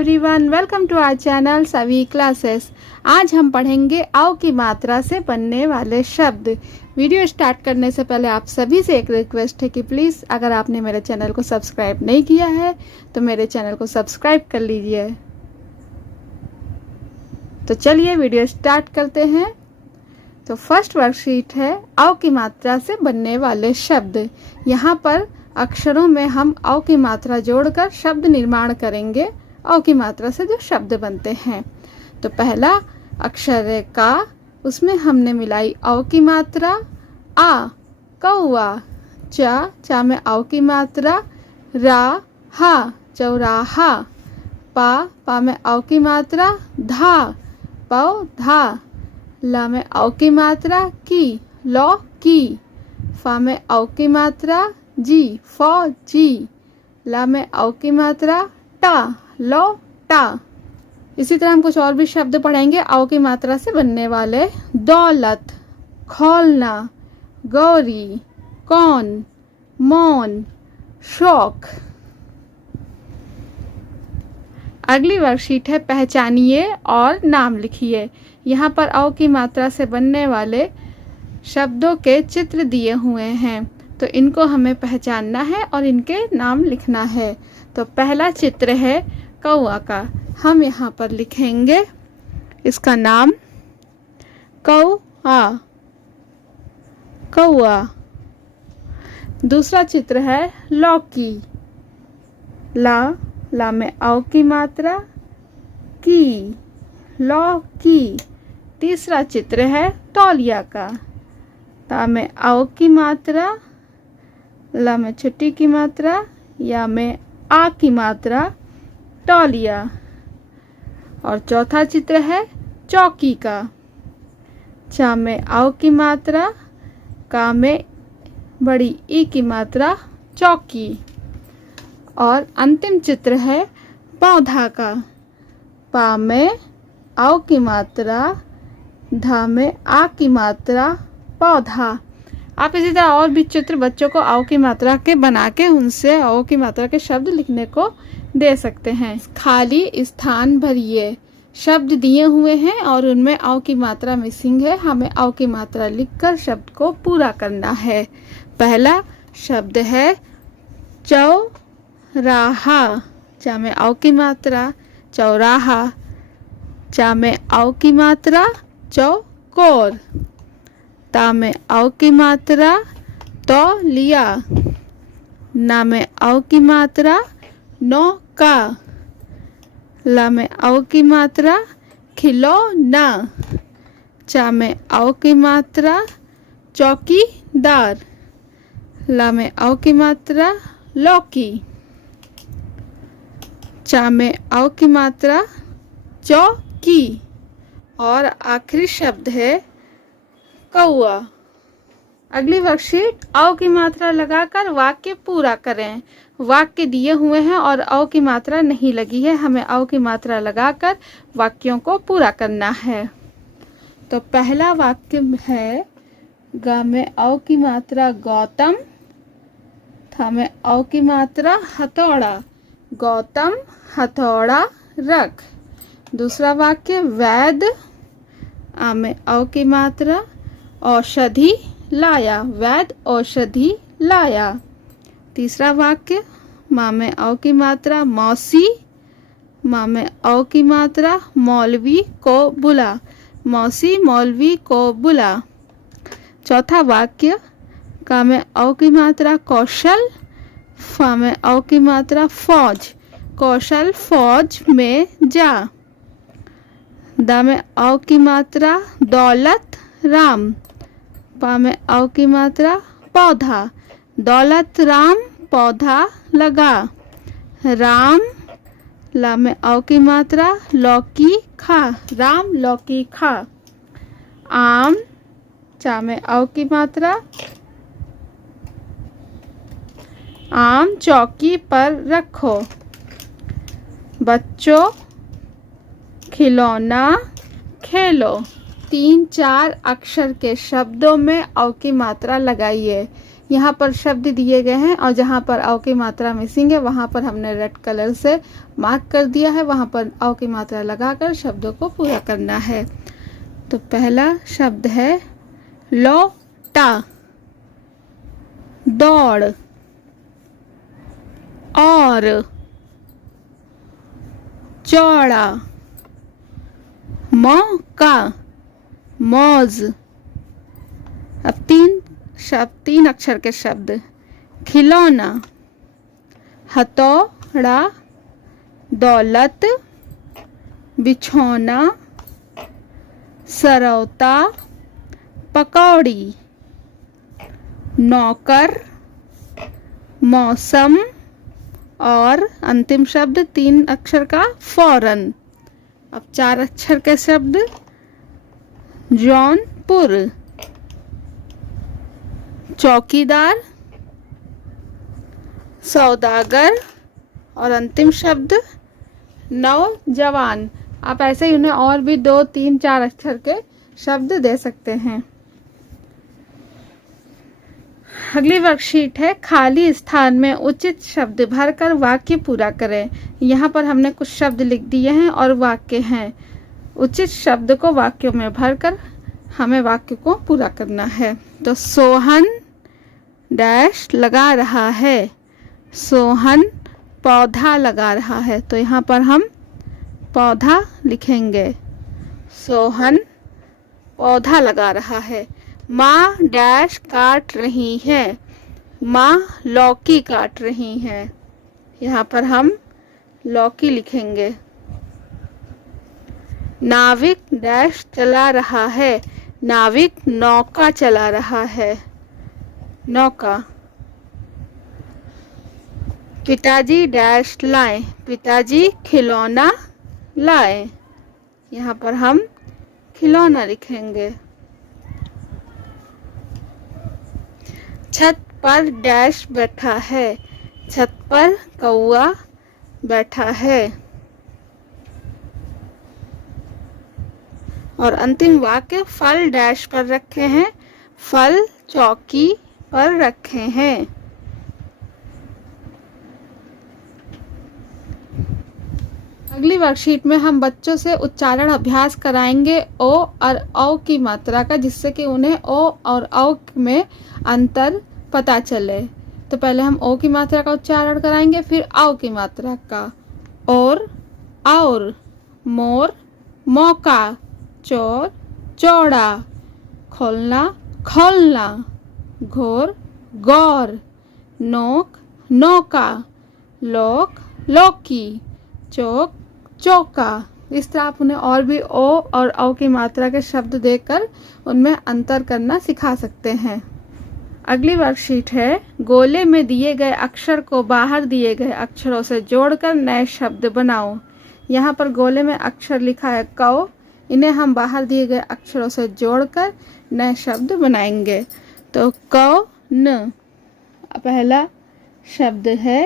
Everyone, welcome to our channel सभी classes. आज हम पढ़ेंगे अ की मात्रा से बनने वाले शब्द। वीडियो स्टार्ट करने से पहले आप सभी से एक रिक्वेस्ट है कि प्लीज़ अगर आपने मेरे चैनल को सब्सक्राइब नहीं किया है तो मेरे चैनल को सब्सक्राइब कर लीजिए। तो चलिए वीडियो स्टार्ट करते हैं। तो फर्स्ट वर्कशीट है अ की मात्रा से बनने वाले शब्द। यहाँ पर अक्षरों में हम अ की मात्रा जोड़कर शब्द निर्माण करेंगे। अ की मात्रा से जो शब्द बनते हैं, तो पहला अक्षर है का, उसमें हमने मिलाई अ की मात्रा। आ कौआ, चा में अ की मात्रा। रा हा चौराहा। पा में अ की मात्रा। धा पौधा। ला में अ की मात्रा की, लौ की। फा में अ की मात्रा जी, फौजी। ला में अ की मात्रा टा, लौटा। इसी तरह हम कुछ और भी शब्द पढ़ेंगे अ की मात्रा से बनने वाले। दौलत, खोलना, गौरी, कौन, मौन, शौक। अगली वर्कशीट है पहचानिए और नाम लिखिए। यहाँ पर अ की मात्रा से बनने वाले शब्दों के चित्र दिए हुए हैं, तो इनको हमें पहचानना है और इनके नाम लिखना है। तो पहला चित्र है कौआ का। हम यहाँ पर लिखेंगे इसका नाम कौआ, कौआ। दूसरा चित्र है लौकी। ला में अ की मात्रा की, लौकी। तीसरा चित्र है तौलिया का। ता में अ की मात्रा, ला में छुट्टी की मात्रा, या में आ की मात्रा, तौलिया। और चौथा चित्र है चौकी का। चा में अ की मात्रा, का में बड़ी ई की मात्रा, चौकी। और अंतिम चित्र है पौधा का। पा में अ की मात्रा, धा में आ की मात्रा, पौधा। आप इसी तरह और भी चित्र बच्चों को अ की मात्रा के बना के उनसे अ की मात्रा के शब्द लिखने को दे सकते हैं। खाली स्थान भरिए। शब्द दिए हुए हैं और उनमें अ की मात्रा मिसिंग है। हमें अ की मात्रा लिखकर शब्द को पूरा करना है। पहला शब्द है चौराहा। चा में अ की मात्रा, चौराहा। चा में अ की मात्रा, चौकोर। ता में अ की मात्रा, तौलिया। ना में अ की मात्रा, नौका। ला में अ की मात्रा, खिलौना। चा में अ की मात्रा, चौकीदार। ला में अ की मात्रा, लौकी। चा में अ की मात्रा, चौकी। और आखिरी शब्द है कौआ। अगली वर्कशीट अ की मात्रा लगाकर वाक्य पूरा करें। वाक्य दिए हुए हैं और अ की मात्रा नहीं लगी है। हमें अ की मात्रा लगाकर वाक्यों को पूरा करना है। तो पहला वाक्य है गा में अ की मात्रा गौतम। था में अ की मात्रा हथौड़ा। गौतम हथौड़ा रख। दूसरा वाक्य वैद्य। आ में अ की मात्रा औषधि लाया। वैद्य औषधि लाया। तीसरा वाक्य माँ में अ की मात्रा मौसी। माँ में अ की मात्रा मौलवी को बुला। मौसी मौलवी को बुला। चौथा वाक्य का में अ की मात्रा कौशल। फा में अ की मात्रा फौज। कौशल फौज में जा। दा में अ की मात्रा दौलत राम। पा में अ की मात्रा पौधा। दौलत राम पौधा लगा। राम, ला में अ की मात्रा लौकी खा। राम लौकी खा। आम, चा में अ की मात्रा, आम चौकी पर रखो। बच्चों खिलौना खेलो। 3-4 अक्षर के शब्दों में अ की मात्रा लगाइए। यहाँ पर शब्द दिए गए हैं और जहाँ पर अ की मात्रा मिसिंग है वहाँ पर हमने रेड कलर से मार्क कर दिया है, वहाँ पर अ की मात्रा लगाकर शब्दों को पूरा करना है। तो पहला शब्द है लौटा, दौड़, और, चौड़ा, मौका, मौज। अब तीन अक्षर के शब्द खिलौना, हथौड़ा, दौलत, बिछौना, सरौता, पकौड़ी, नौकर, मौसम, और अंतिम शब्द 3 अक्षर का फौरन। अब 4 अक्षर के शब्द जौनपुर, चौकीदार, सौदागर, और अंतिम शब्द नौजवान। आप ऐसे ही उन्हें और भी 2, 3, 4 अक्षर के शब्द दे सकते हैं। अगली वर्कशीट है खाली स्थान में उचित शब्द भरकर वाक्य पूरा करें। यहाँ पर हमने कुछ शब्द लिख दिए हैं और वाक्य हैं। उचित शब्द को वाक्यों में भरकर हमें वाक्य को पूरा करना है। तो सोहन डैश लगा रहा है, सोहन पौधा लगा रहा है, तो यहाँ पर हम पौधा लिखेंगे। सोहन पौधा लगा रहा है। माँ डैश काट रही है, माँ लौकी काट रही है, यहाँ पर हम लौकी लिखेंगे। नाविक डैश चला रहा है, नाविक नौका चला रहा है, नौका। पिताजी डैश लाए, पिताजी खिलौना लाए, यहाँ पर हम खिलौना लिखेंगे। छत पर डैश बैठा है, छत पर कौआ बैठा है। और अंतिम वाक्य फल डैश पर रखे हैं, फल चौकी पर रखे हैं। अगली वर्कशीट में हम बच्चों से उच्चारण अभ्यास कराएंगे ओ और औ की मात्रा का, जिससे कि उन्हें ओ और औ में अंतर पता चले। तो पहले हम ओ की मात्रा का उच्चारण कराएंगे, फिर औ की मात्रा का। और, मोर, मौका, चोर, चौड़ा, खोलना, खोलना, घोर, गौर, नोक, नौका, लोक, लौकी, चौक, चौका। इस तरह आप उन्हें और भी ओ और औ की मात्रा के शब्द देकर उनमें अंतर करना सिखा सकते हैं। अगली वर्कशीट है गोले में दिए गए अक्षर को बाहर दिए गए अक्षरों से जोड़कर नए शब्द बनाओ। यहाँ पर गोले में अक्षर लिखा है कौ, इन्हें हम बाहर दिए गए अक्षरों से जोड़कर नए शब्द बनाएंगे। तो कौ न, पहला शब्द है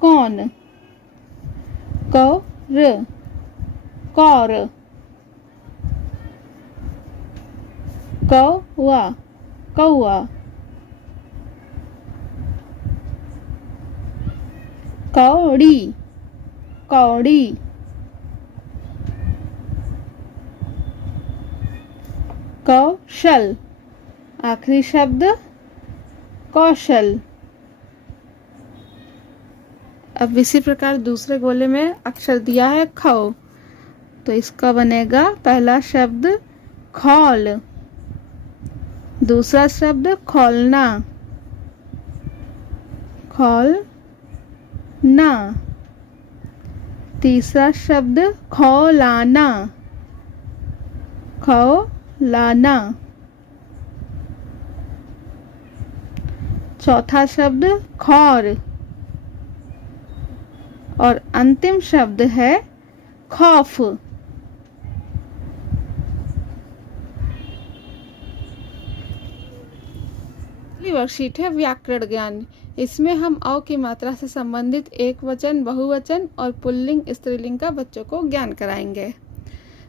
कौन, कौर, कौर, कौआ, कौआ, कौड़ी, कौड़ी, कौशल, आखिरी शब्द कौशल। अब इसी प्रकार दूसरे गोले में अक्षर दिया है खौ, तो इसका बनेगा पहला शब्द खौल, दूसरा शब्द खोलना, खोल ना, तीसरा शब्द खौलाना, खौलाना, चौथा शब्द खौर, और अंतिम शब्द है खौफ। वर्कशीट है व्याकरण ज्ञान। इसमें हम औ की मात्रा से संबंधित एक वचन, बहुवचन और पुल्लिंग स्त्रीलिंग का बच्चों को ज्ञान कराएंगे।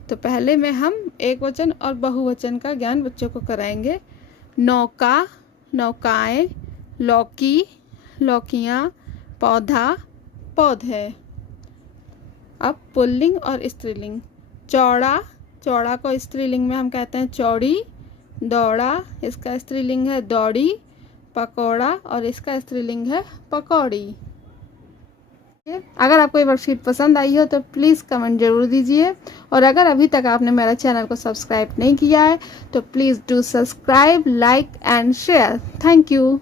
तो पहले में हम एक वचन और बहुवचन का ज्ञान बच्चों को कराएंगे। नौका, नौकाएं, लौकी, लौकियाँ, पौधा, पौधे। अब पुल्लिंग और स्त्रीलिंग। चौड़ा, चौड़ा को स्त्रीलिंग में हम कहते हैं चौड़ी। दौड़ा, इसका स्त्रीलिंग है दौड़ी। पकौड़ा, और इसका स्त्रीलिंग है पकौड़ी। अगर आपको ये वर्कशीट पसंद आई हो तो प्लीज़ कमेंट जरूर दीजिए, और अगर अभी तक आपने मेरा चैनल को सब्सक्राइब नहीं किया है तो please do subscribe, like and share. Thank you.